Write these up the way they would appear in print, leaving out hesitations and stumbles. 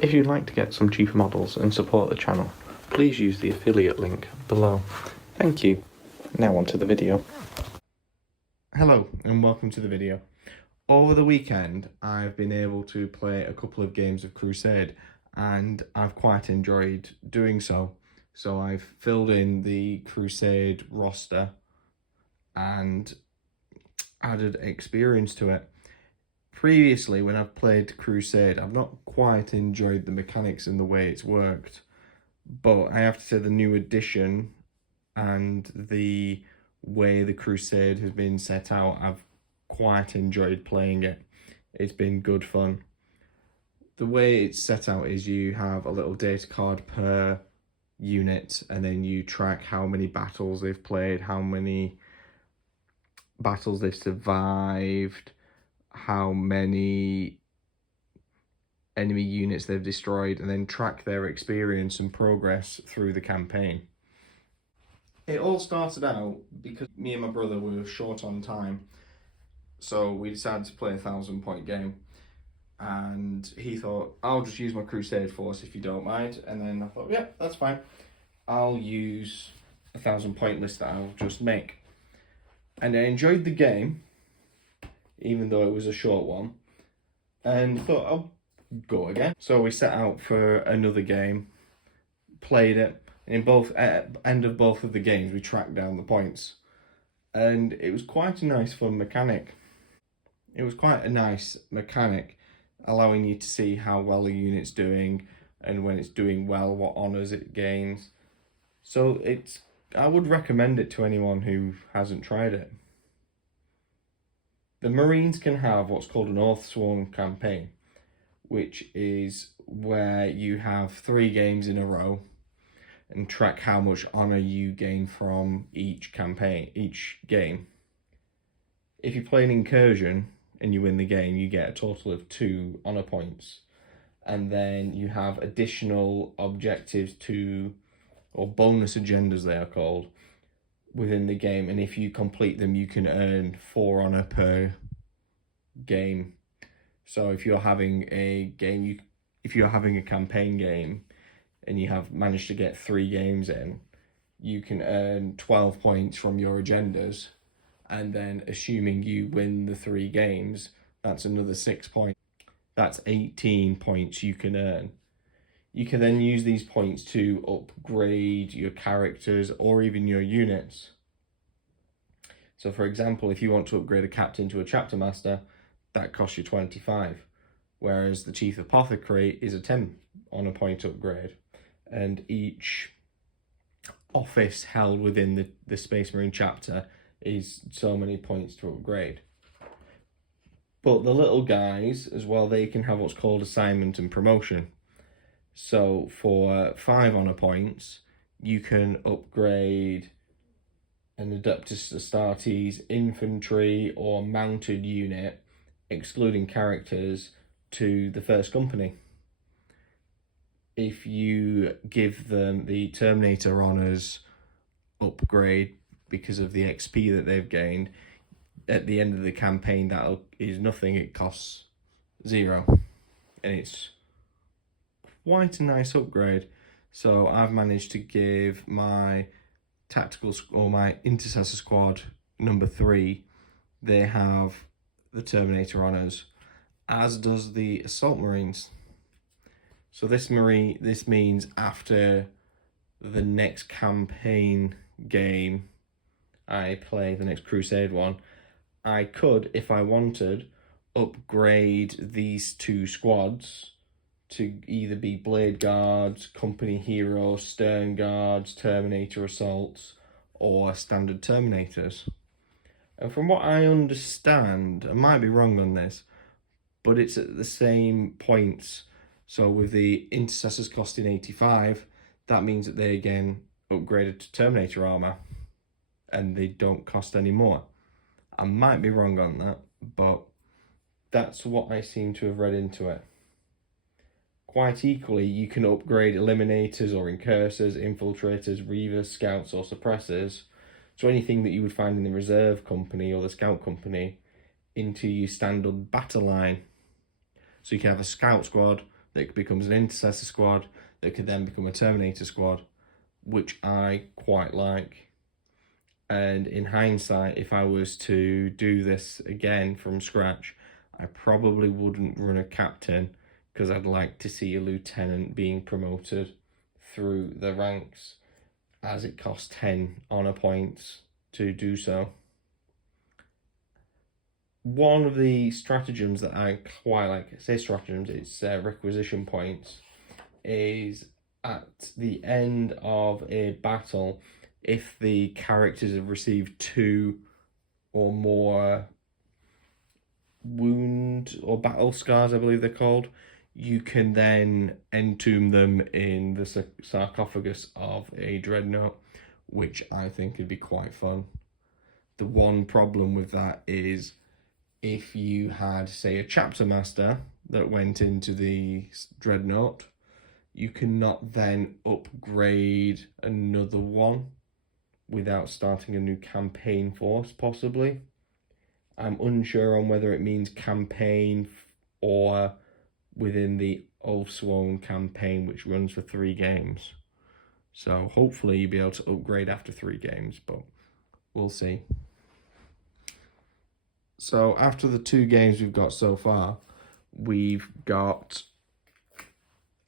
If you'd like to get some cheaper models and support the channel, please use the affiliate link below. Thank you. Now on to the video. Hello and welcome to the video. Over the weekend I've been able to play a couple of games of Crusade and I've quite enjoyed doing so. So I've filled in the Crusade roster and added experience to it. Previously, when I've played Crusade, I've not quite enjoyed the mechanics and the way it's worked, but I have to say the new edition and the way the Crusade has been set out, I've quite enjoyed playing it. It's been good fun. The way it's set out is you have a little data card per unit, and then you track how many battles they've played, how many battles they've survived, how many enemy units they've destroyed, and then track their experience and progress through the campaign. It all started out because me and my brother were short on time, so we decided to play a 1,000-point game, and he thought, I'll just use my Crusade force if you don't mind, and then I thought, yeah, that's fine. I'll use a 1,000-point list that I'll just make. And I enjoyed the game, even though it was a short one, and thought I'll go again. So we set out for another game, played it, and at the end of both of the games we tracked down the points, and it was quite a nice fun mechanic. It was quite a nice mechanic, allowing you to see how well the unit's doing, and when it's doing well, what honours it gains. So I would recommend it to anyone who hasn't tried it. The Marines can have what's called an Oathsworn campaign, which is where you have 3 games in a row and track how much honour you gain from each game. If you play an incursion and you win the game, you get a total of 2 honour points. And then you have additional objectives or bonus agendas they are called, within the game, and if you complete them you can earn 4 honour per game. So if you're having a campaign game and you have managed to get 3 games in, you can earn 12 points from your agendas, and then assuming you win the 3 games, that's another 6 points. That's 18 points you can earn. You can then use these points to upgrade your characters or even your units. So for example, if you want to upgrade a captain to a chapter master, that costs you 25, whereas the chief apothecary is a 10 honour point upgrade, and each office held within the Space Marine chapter is so many points to upgrade. But the little guys as well, they can have what's called assignment and promotion. So for 5 honour points, you can upgrade an Adeptus Astartes infantry or mounted unit, excluding characters, to the first company. If you give them the Terminator honours upgrade because of the XP that they've gained, at the end of the campaign that is nothing, it costs 0, and it's quite a nice upgrade. So I've managed to give my my intercessor squad number 3, they have the Terminator honours, as does the assault marines. So this means after the next campaign game I play, the next Crusade one, I could, if I wanted, upgrade these 2 squads to either be Blade Guards, Company Heroes, Stern Guards, Terminator Assaults, or standard Terminators. And from what I understand, I might be wrong on this, but it's at the same points. So with the Intercessors costing 85, that means that they again upgraded to Terminator armour, and they don't cost any more. I might be wrong on that, but that's what I seem to have read into it. Quite equally, you can upgrade eliminators or incursors, infiltrators, reavers, scouts or suppressors, so anything that you would find in the reserve company or the scout company, into your standard battle line. So you can have a scout squad that becomes an intercessor squad that could then become a Terminator squad, which I quite like. And in hindsight, if I was to do this again from scratch, I probably wouldn't run a captain, because I'd like to see a lieutenant being promoted through the ranks, as it costs 10 honor points to do so. One of the stratagems that I quite like, I say stratagems, it's requisition points, is at the end of a battle, if the characters have received 2 or more wound or battle scars, I believe they're called, you can then entomb them in the sarcophagus of a dreadnought, which I think would be quite fun. The one problem with that is if you had, say, a chapter master that went into the dreadnought, you cannot then upgrade another one without starting a new campaign force, possibly. I'm unsure on whether it means campaign or within the Oathsworn campaign, which runs for 3 games. So hopefully you'll be able to upgrade after 3 games, but we'll see. So after the 2 games we've got so far, we've got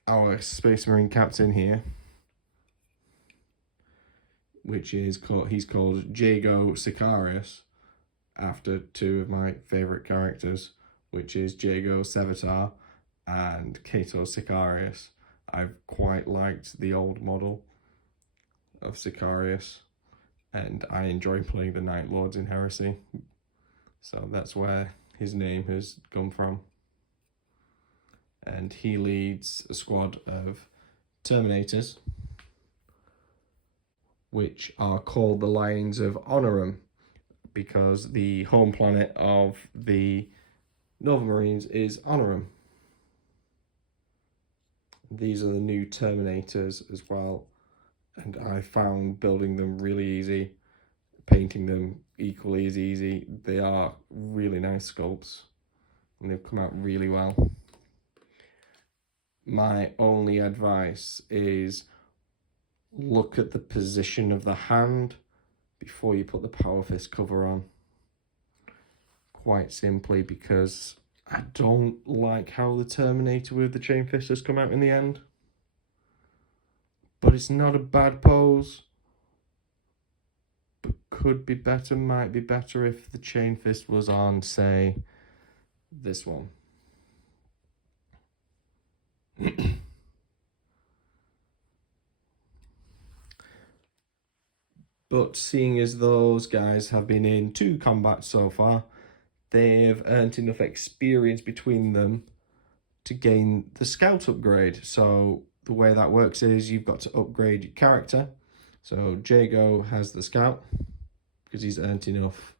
our Space Marine captain here, which is he's called Jago Sicarius, after 2 of my favourite characters, which is Jago Sevatar and Cato Sicarius. I've quite liked the old model of Sicarius, and I enjoy playing the Night Lords in Heresy, so that's where his name has come from. And he leads a squad of Terminators, which are called the Lions of Honorum, because the home planet of the Novamarines is Honorum. These are the new Terminators as well, and I found building them really easy, painting them equally as easy. They are really nice sculpts, and they've come out really well. My only advice is look at the position of the hand before you put the Power Fist cover on. Quite simply because I don't like how the Terminator with the Chain Fist has come out in the end. But it's not a bad pose. But could be better, might be better if the Chain Fist was on, say, this one. But seeing as those guys have been in 2 combats so far, they've earned enough experience between them to gain the scout upgrade. So the way that works is you've got to upgrade your character. So Jago has the scout because he's earned enough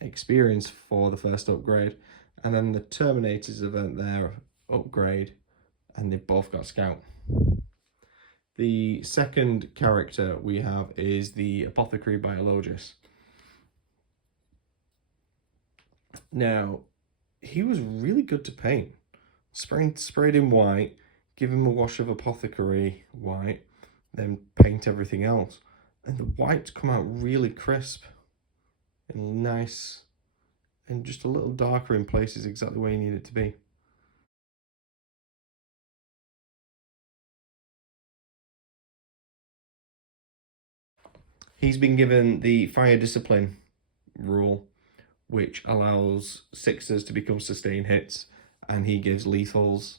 experience for the first upgrade, and then the Terminators have earned their upgrade and they've both got scout. The second character we have is the Apothecary Biologist. Now, he was really good to paint. Sprayed him white, give him a wash of Apothecary white, then paint everything else. And the whites come out really crisp and nice, and just a little darker in places, exactly where you need it to be. He's been given the Fire Discipline rule, which allows 6s to become sustain hits, and he gives lethals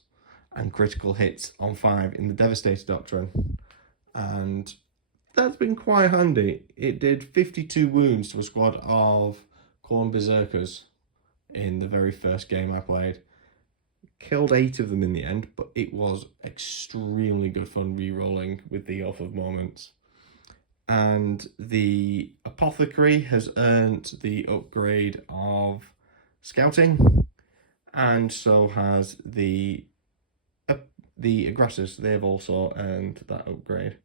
and critical hits on 5 in the Devastator Doctrine. And that's been quite handy. It did 52 wounds to a squad of Khorne Berserkers in the very first game I played. Killed 8 of them in the end, but it was extremely good fun re-rolling with the Oath of Moments. And the Apothecary has earned the upgrade of Scouting, and so has the Aggressors. They've also earned that upgrade.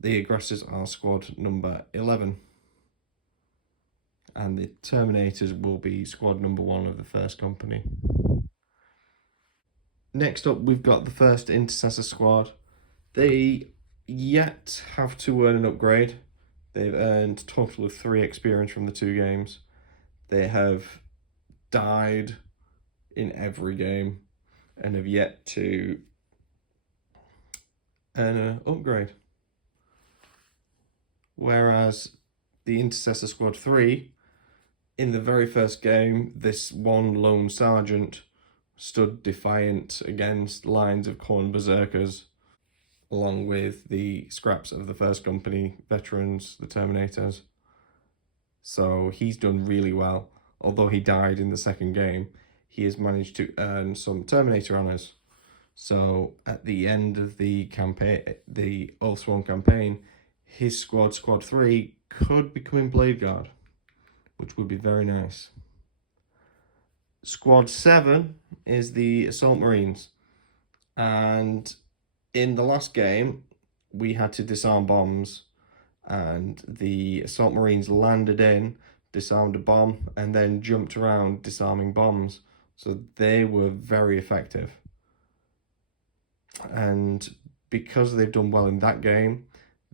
The Aggressors are squad number 11. and the Terminators will be squad number 1 of the first company. Next up, we've got the first Intercessor squad. They yet have to earn an upgrade. They've earned a total of 3 experience from the 2 games. They have died in every game and have yet to earn an upgrade. Whereas the Intercessor Squad 3, in the very first game, this one lone sergeant stood defiant against lines of corn berserkers, along with the scraps of the first company veterans, the Terminators. So he's done really well. Although he died in the second game, he has managed to earn some Terminator honours. So at the end of the campaign, the Oathsworn campaign, his squad 3, could become in Blade Guard, which would be very nice. Squad 7 is the Assault Marines. And in the last game, we had to disarm bombs, and the Assault Marines landed in, disarmed a bomb, and then jumped around disarming bombs. So they were very effective. And because they've done well in that game,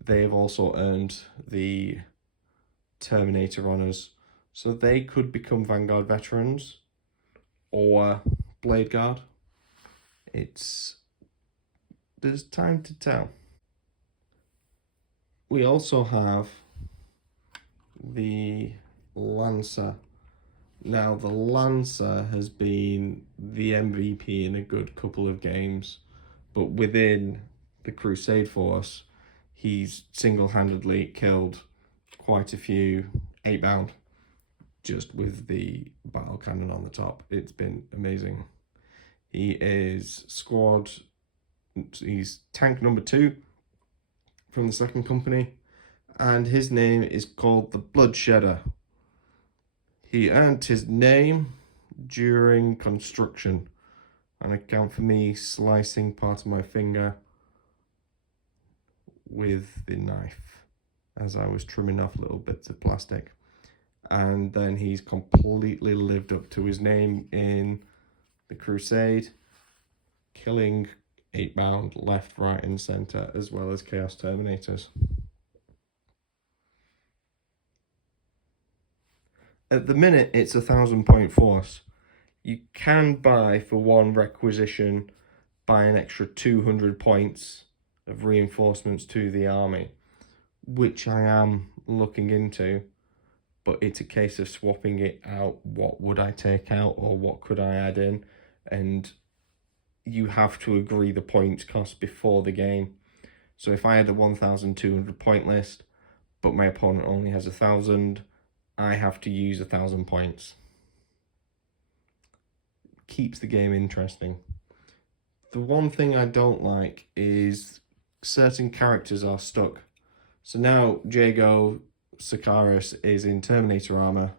they've also earned the Terminator honours. So they could become Vanguard veterans or Blade Guard. There's time to tell. We also have the Lancer. Now, the Lancer has been the MVP in a good couple of games, but within the Crusade force, he's single-handedly killed quite a few 8-bound just with the battle cannon on the top. It's been amazing. He's tank number 2 from the second company, and his name is called the Bloodshedder. He earned his name during construction, and account for me slicing part of my finger with the knife as I was trimming off little bits of plastic. And then he's completely lived up to his name in the Crusade, killing 8-bound left, right and centre, as well as Chaos Terminators. At the minute, it's a 1,000-point force. You can buy, for one requisition, buy an extra 200 points of reinforcements to the army, which I am looking into, but it's a case of swapping it out. What would I take out, or what could I add in? And you have to agree the points cost before the game. So if I had a 1,200 point list, but my opponent only has 1,000, I have to use 1,000 points. Keeps the game interesting. The one thing I don't like is certain characters are stuck. So now Jago Sakaris is in Terminator armor.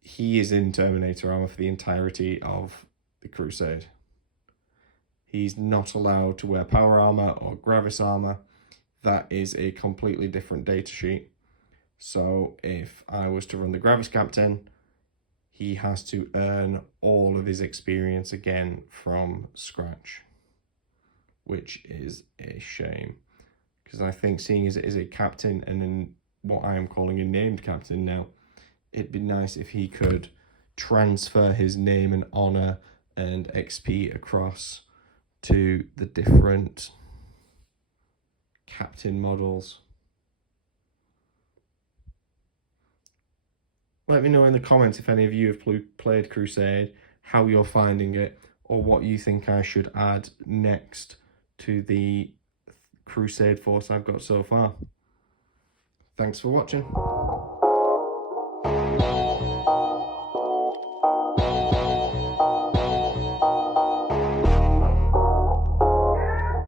He is in Terminator armor for the entirety of the Crusade. He's not allowed to wear power armor or Gravis armor. That is a completely different data sheet. So if I was to run the Gravis Captain, he has to earn all of his experience again from scratch, which is a shame. Because I think, seeing as it is a captain and in what I am calling a named captain now, it'd be nice if he could transfer his name and honor and XP across to the different captain models. Let me know in the comments if any of you have played Crusade, how you're finding it, or what you think I should add next to the Crusade force I've got so far. Thanks for watching.